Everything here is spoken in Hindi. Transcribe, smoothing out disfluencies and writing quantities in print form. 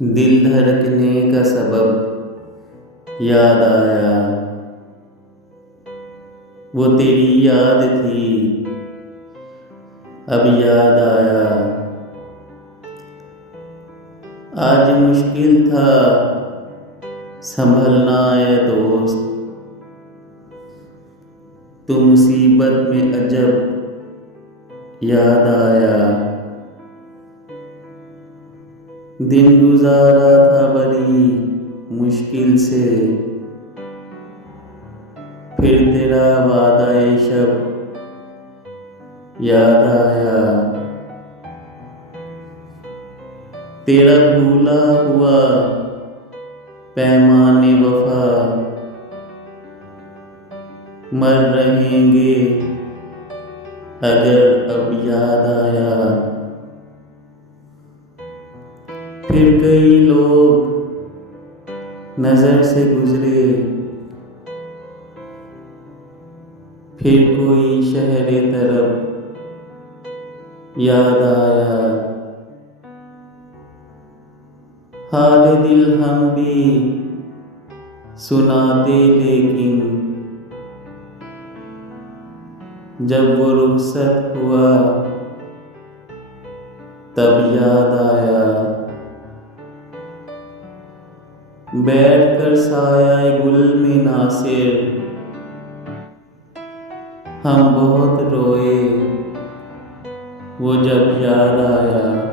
दिल धड़कने का सबब याद आया, वो तेरी याद थी अब याद आया। आज मुश्किल था संभलना है दोस्त, तू मुसीबत में अजब याद आया। दिन गुजारा था बड़ी मुश्किल से, फिर तेरा वादा शब याद आया। तेरा भूला हुआ पैमाने वफा मर रहेंगे अगर अब याद आया। फिर कई लोग नजर से गुजरे, फिर कोई शहरे तरफ याद आया। हाल दिल हम भी सुनाते लेकिन जब वो रुखसत हुआ तब याद आया। बैठ कर साया गुल में नासिर हम बहुत रोए, वो जब याद आया।